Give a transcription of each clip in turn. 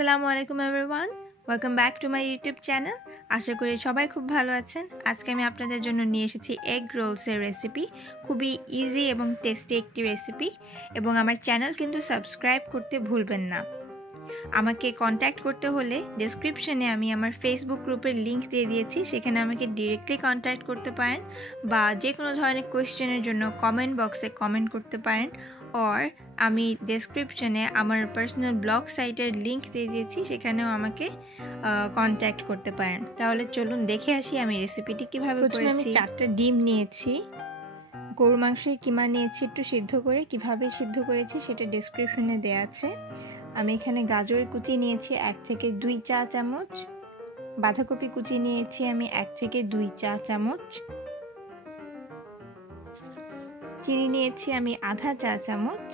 আসসালামু আলাইকুম everyone, welcome back to my YouTube channel. আশা করি সবাই খুব ভালো আছেন। আজকে আমি আপনাদের জন্য নিয়ে এসেছি এগ রোলসের রেসিপি। খুবই ইজি এবং টেস্টি একটি রেসিপি, এবং আমার চ্যানেল কিন্তু সাবস্ক্রাইব করতে ভুলবেন না। আমাকে কন্ট্যাক্ট করতে হলে ডেসক্রিপশনে আমি আমার ফেসবুক গ্রুপের লিংক দিয়ে দিয়েছি, সেখানে আমাকে ডিরেক্টলি কন্ট্যাক্ট করতে পারেন, বা যে কোনো ধরনের কোয়েশ্চেনের জন্য কমেন্ট বক্সে কমেন্ট করতে পারেন। অর আমি ডেসক্রিপশনে আমার পার্সোনাল ব্লগ সাইটের লিংক দিয়ে দিয়েছি, সেখানেও আমাকে কন্ট্যাক্ট করতে পারেন। তাহলে চলুন দেখে আসি আমি রেসিপিটি কীভাবে করেছি। আমি 4টা ডিম নিয়েছি, গরু মাংসের কিমা নিয়েছি একটু সিদ্ধ করে, কিভাবে সিদ্ধ করেছি সেটা ডেসক্রিপশনে দেওয়া আছে। আমি এখানে গাজরের কুচি নিয়েছি 1 থেকে 2 চা চামচ, বাঁধাকপি কুচি নিয়েছি আমি 1 থেকে 2 চা চামচ, চিনি নিয়েছি আমি আধা চা চামচ,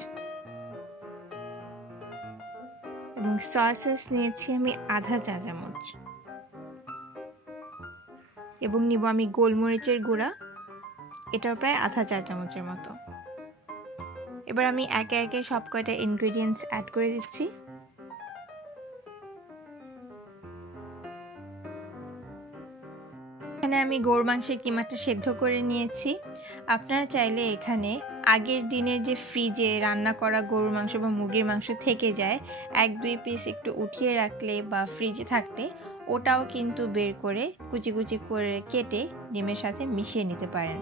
এবং সস নিয়েছি আমি আধা চা চামচ, এবং নিব আমি গোলমরিচের গুঁড়া, এটা প্রায় আধা চা চামচের মতো। এবার আমি একে একে সব কয়টা ইনগ্রেডিয়েন্টস অ্যাড করে দিচ্ছি। এখানে আমি গরুর মাংসের কিমাটা সেদ্ধ করে নিয়েছি। আপনারা চাইলে এখানে আগের দিনের যে ফ্রিজে রান্না করা গরুর মাংস বা মুরগির মাংস থেকে যায়, 1-2 পিস একটু উঠিয়ে রাখলে বা ফ্রিজে থাকলে ওটাও কিন্তু বের করে কুচি কুচি করে কেটে ডিমের সাথে মিশিয়ে নিতে পারেন।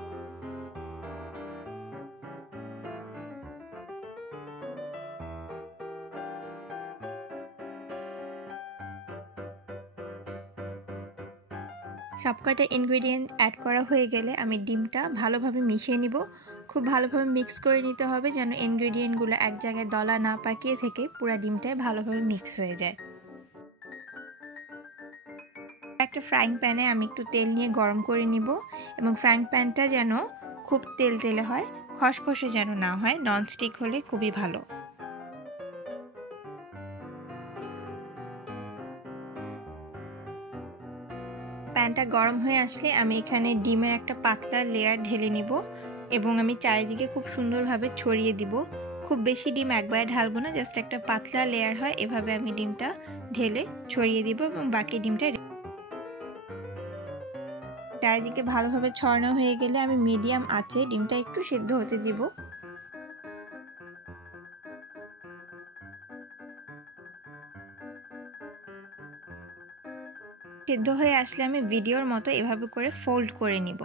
সব কয়টা ইনগ্রেডিয়েন্ট অ্যাড করা হয়ে গেলে আমি ডিমটা ভালোভাবে মিশিয়ে নিব। খুব ভালোভাবে মিক্স করে নিতে হবে, যেন ইনগ্রেডিয়েন্টগুলো এক জায়গায় দলা না পাকিয়ে থেকে পুরো ডিমটাই ভালোভাবে মিক্স হয়ে যায়। একটা ফ্রাইং প্যানে আমি একটু তেল নিয়ে গরম করে নিব, এবং ফ্রাইং প্যানটা যেন খুব তেলতেলে হয়, খসখসে যেন না হয়। ননস্টিক হলে খুবই ভালো। প্যানটা গরম হয়ে আসলে আমি এখানে ডিমের একটা পাতলা লেয়ার ঢেলে নিব, এবং আমি চারিদিকে খুব সুন্দরভাবে ছড়িয়ে দিব। খুব বেশি ডিম একবারে ঢালবো না, জাস্ট একটা পাতলা লেয়ার হয় এভাবে আমি ডিমটা ঢেলে ছড়িয়ে দিব, এবং বাকি ডিমটা চারিদিকে ভালোভাবে ছড়ানো হয়ে গেলে আমি মিডিয়াম আঁচে ডিমটা একটু সিদ্ধ হতে দিব। সিদ্ধ হয়ে আসলে আমি ভিডিওর মতো এভাবে করে ফোল্ড করে নিব।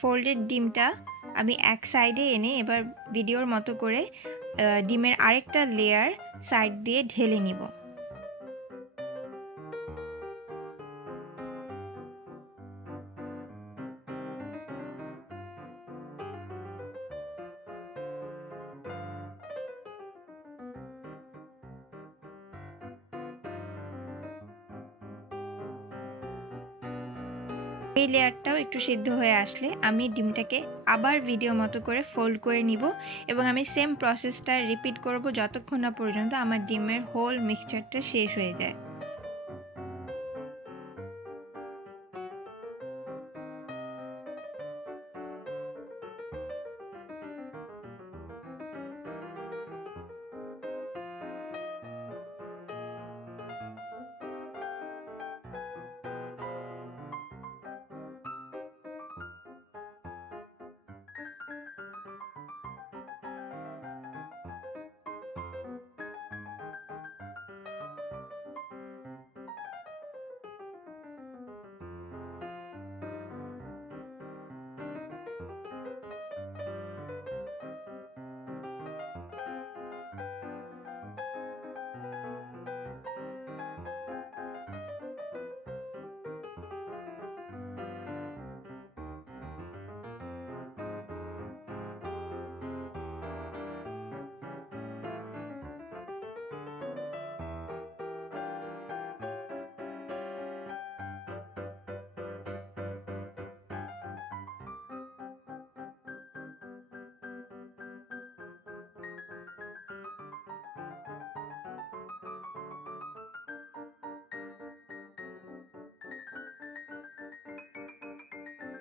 ফোল্ডেড ডিমটা আমি এক সাইডে এনে এবার ভিডিওর মতো করে ডিমের আরেকটা লেয়ার সাইড দিয়ে ঢেলে নিব। এই লেয়ারটাও একটু সিদ্ধ হয়ে আসলে আমি ডিমটাকে আবার ভিডিও মতো করে ফোল্ড করে নিব, এবং আমি সেম প্রসেসটা রিপিট করব যতক্ষণ না পর্যন্ত আমার ডিমের হোল মিক্সচারটা শেষ হয়ে যায়।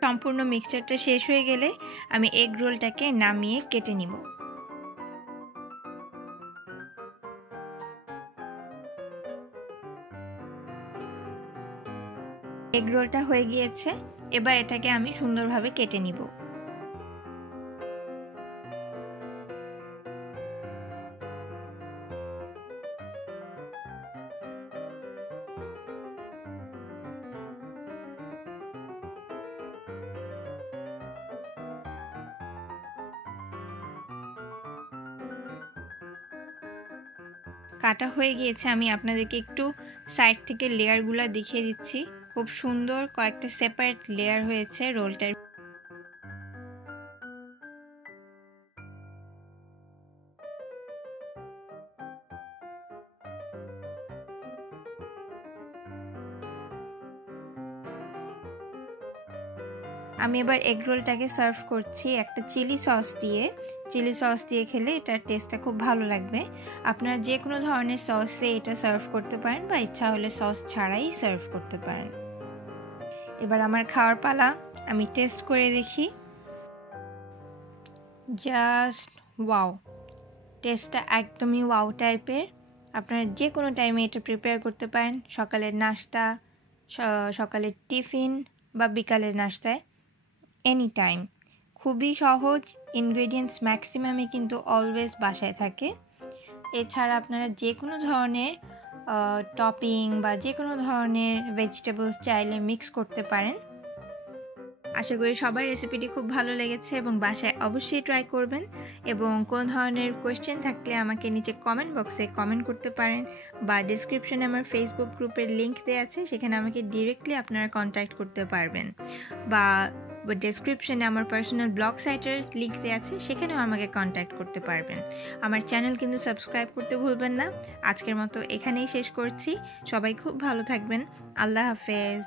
সম্পূর্ণ মিক্সচারটা শেষ হয়ে গেলে আমি এগ রোলটাকে নামিয়ে কেটে নিব। এগ রোলটা হয়ে গিয়েছে, এবার এটাকে আমি সুন্দরভাবে কেটে নিব। কাটা হয়ে গিয়েছে, আমি আপনাদেরকে একটু সাইড থেকে লেয়ারগুলো দেখিয়ে দিচ্ছি। খুব সুন্দর কয়েকটা সেপারেট লেয়ার হয়েছে রোলটার। আমি এবার এগ রোলটাকে সার্ভ করছি একটা চিলি সস দিয়ে। চিলি সস দিয়ে খেলে এটার টেস্টটা খুব ভালো লাগবে। আপনারা যে কোনো ধরনের সসে এটা সার্ভ করতে পারেন বা ইচ্ছা হলে সস ছাড়াই সার্ভ করতে পারেন। এবার আমার খাওয়ার পালা, আমি টেস্ট করে দেখি। জাস্ট ওয়াও, টেস্টটা একদমই ওয়াও টাইপের। আপনারা যে কোনো টাইমে এটা প্রিপেয়ার করতে পারেন, সকালের নাস্তা, সকালের টিফিন বা বিকালের নাস্তায়, এনি টাইম। খুবই সহজ, ইনগ্রেডিয়েন্টস ম্যাক্সিমামই কিন্তু অলওয়েজ বাসায় থাকে। এছাড়া আপনারা যে কোনো ধরনের টপিং বা যে কোনো ধরনের ভেজিটেবলস চাইলে মিক্স করতে পারেন। আশা করি সবার রেসিপিটি খুব ভালো লেগেছে এবং বাসায় অবশ্যই ট্রাই করবেন। এবং কোনো ধরনের কোয়েশ্চেন থাকলে আমাকে নিচে কমেন্ট বক্সে কমেন্ট করতে পারেন বা ডেসক্রিপশনে আমার ফেসবুক গ্রুপের লিঙ্ক দেওয়া আছে, সেখানে আমাকে ডিরেক্টলি আপনারা কন্ট্যাক্ট করতে পারবেন। বা ডেসক্রিপশনে আমার পার্সোনাল ব্লগ সাইটের লিঙ্ক দেওয়া আছে, সেখানেও আমাকে কন্ট্যাক্ট করতে পারবেন। আমার চ্যানেল কিন্তু সাবস্ক্রাইব করতে ভুলবেন না। আজকের মতো এখানেই শেষ করছি। সবাই খুব ভালো থাকবেন। আল্লাহ হাফেজ।